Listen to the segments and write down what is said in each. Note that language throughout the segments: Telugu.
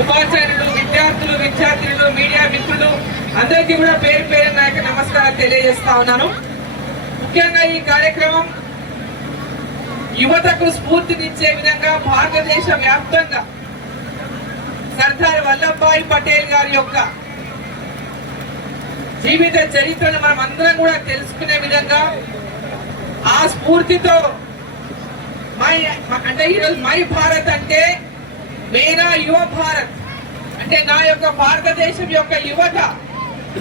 ఉపాధ్యాయులు విద్యార్థులు విద్యార్థులు మీడియా మిత్రులు అందరికీ కూడా పేరు పేరు నాయక నమస్కారం తెలియజేస్తా ఉన్నాను. ముఖ్యంగా ఈ కార్యక్రమం యువతకు స్ఫూర్తినిచ్చే విధంగా భారతదేశ వ్యాప్తంగా సర్దార్ వల్లభాయ్ పటేల్ గారి యొక్క జీవిత చరిత్రను మనం అందరం కూడా తెలుసుకునే విధంగా ఆ స్ఫూర్తితో మై అంటే ఈరోజు మై భారత్ అంటే మేనా యువ భారత్. అంటే నా యొక్క భారతదేశం యొక్క యువత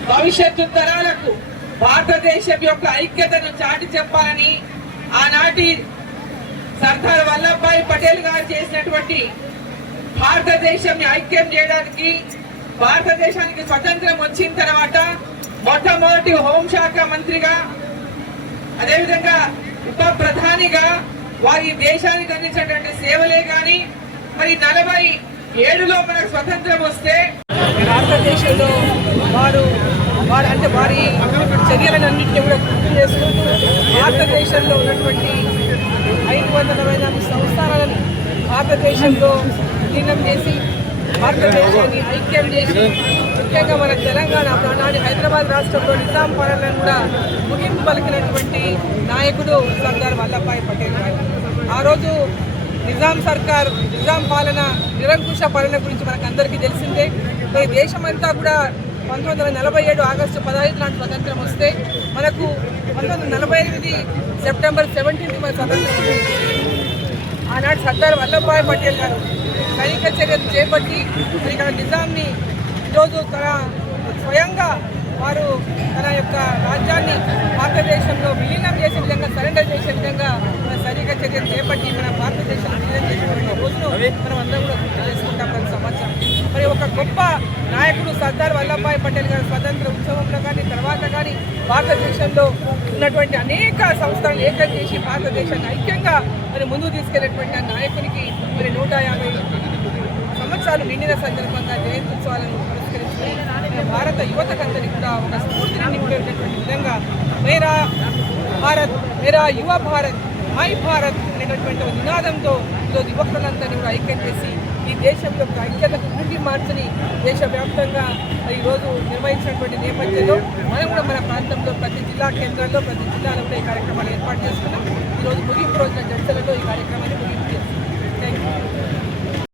భవిష్యత్తు తరాలకు భారతదేశం యొక్క ఐక్యతను చాటి చెప్పాలని ఆనాటి సర్దార్ వల్లభాయ్ పటేల్ గారు చేసినటువంటి భారతదేశం ఐక్యం చేయడానికి భారతదేశానికి స్వతంత్రం వచ్చిన తర్వాత మొట్టమొదటి హోంశాఖ మంత్రిగా అదేవిధంగా ఉప ప్రధానిగా వారి దేశానికి అందించినటువంటి సేవలే గాని మరి నలభై ఏడులో మనకు స్వతంత్రం వస్తే భారతదేశంలో వారు వారు అంటే వారి చర్యలన్నింటినీ కూడా గుర్తు చేసుకుంటూ భారతదేశంలో ఉన్నటువంటి ఐదు వందల అరవై నాలుగు సంస్థానాలను భారతదేశంలో విలీనం చేసి భారతదేశాన్ని ఐక్యం చేసి ముఖ్యంగా మన తెలంగాణ నాటి హైదరాబాద్ రాష్ట్రంలో నిజాం పాలనను కూడా ముగింపు పలికినటువంటి నాయకుడు సర్దార్ వల్లభాయ్ పటేల్ గారు. ఆ రోజు నిజాం సర్కార్ నిజాం పాలన నిరంకుశ పాలన గురించి మనకు అందరికీ తెలిసిందే. మరి దేశమంతా కూడా పంతొమ్మిది వందల నలభై ఏడు ఆగస్టు పదహైదు నాటి స్వతంత్రం వస్తే మనకు పంతొమ్మిది వందల నలభై ఎనిమిది సెప్టెంబర్ సెవెంటీన్త్ మన స్వతంత్రం ఆనాడు సర్దార్ వల్లభాయ్ పటేల్ గారు సైనిక చర్యలు చేపట్టి ఇక్కడ నిజాంని ఈరోజు తన స్వయంగా వారు తన యొక్క రాజ్యాన్ని భారతదేశంలో విలీనం చేసే విధంగా సరెండర్ చేసే విధంగా మన సైనిక చర్యలు చేపట్టి మన భారతదేశాన్ని విలీనం చేసిన రోజును మనం అందరం కూడా గుర్తు చేసుకుంటాం. మరి ఒక గొప్ప నాయకుడు సర్దార్ వల్లభాయ్ పటేల్ గారి స్వతంత్ర ఉత్సవంలో కానీ తర్వాత కానీ భారతదేశంలో ఉన్నటువంటి అనేక సంస్థలను ఏకం చేసి భారతదేశాన్ని ఐక్యంగా మరి ముందుకు తీసుకెళ్ళేటువంటి ఆ నాయకునికి మరి నూట యాభై సంవత్సరాలు నిండిన సందర్భంగా జయంతి ఉత్సవాలను పురస్కరించుకుని భారత యువతకందరికీ కూడా ఒక స్ఫూర్తిని నింపేటటువంటి విధంగా మేరా భారత్ మేరా యువ భారత్ మై భారత్ అనేటటువంటి ఒక నినాదంతో ఈరోజు యువకులందరినీ కూడా ఐక్యం చేసి ఈ దేశం యొక్క ఐక్యతకు పూర్తి మార్చని దేశవ్యాప్తంగా ఈరోజు నిర్వహించినటువంటి నేపథ్యంలో మనం కూడా మన ప్రాంతంలో ప్రతి జిల్లా కేంద్రాల్లో ప్రతి జిల్లాలో కూడా ఈ కార్యక్రమాలు ఏర్పాటు చేసుకున్నాం. ఈరోజు ముగింపు రోజున జడ్చలలో ఈ కార్యక్రమాన్ని